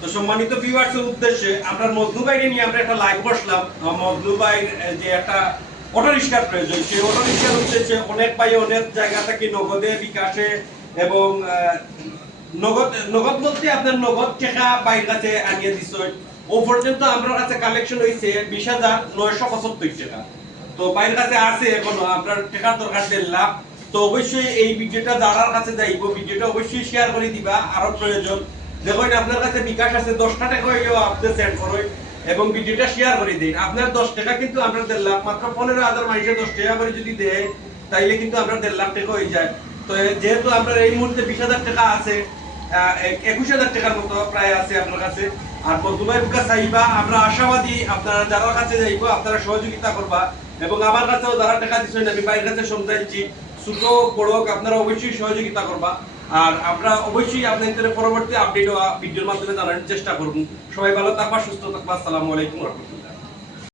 তো সম্মানিত ভিউয়ার্সের উদ্দেশ্যে আপনার মজনু ভাইকে নিয়ে আমরা একটা লাইভ বসলাম। মজনু ভাইয়ের যে একটা অটো রিক্সার প্রয়োজন, সেই অটো রিক্সার উদ্দেশ্যে অনেক ভাই অনেক জায়গা থেকে নগদে, বিকাশে এবং নগদ নগদ বলতে আপনার নগদ টাকা বাইরের কাছে আনিয়ে দিচ্ছে। ও পর্যন্ত আমার কাছে কালেকশন হয়েছে 20,975 টাকা। তো বাইরের কাছে আছে এখনো আপনার টাকার দরকার 1.5 লাখ। তো অবশ্যই এই ভিডিওটা যারার কাছে যাইব, ভিডিওটা অবশ্যই শেয়ার করে দিবা। আরো প্রয়োজন দেখুন আপনার কাছে বিকাশ আছে 10 টাকা হইলেও আপনি সেন্ড করুন এবং ভিডিওটা শেয়ার করে দিন। আপনার 10 টাকা কিন্তু আমরা 1.5 লাখ, মাত্র 15,000 মানুষের 10 টাকা করে যদি দেয় তাইলে কিন্তু আমরা 1.5 লাখ টাকা হয়ে যায়। তো যেহেতু আপনার এই মুহূর্তে 20,000 টাকা আছে, 21,000 টাকার মতো প্রায় আছে আপনার কাছে। আর বন্ধুভাই বুকা চাইবা, আমরা আশাবাদী আপনারা যারা কাছে যাইব আপনারা সহযোগিতা করবা এবং আমার কাছেও যারা টাকা দিচ্ছেন আমি বাইরের কাছে সমঝাইছি, ছোট বড় আপনারা অবশ্যই সহযোগিতা করবা। আর আমরা অবশ্যই আপনাদের পরবর্তী আপডেট ভিডিওর মাধ্যমে জানানোর চেষ্টা করব। সবাই ভালো থাকবা, সুস্থ থাকবা। আসসালামু আলাইকুম।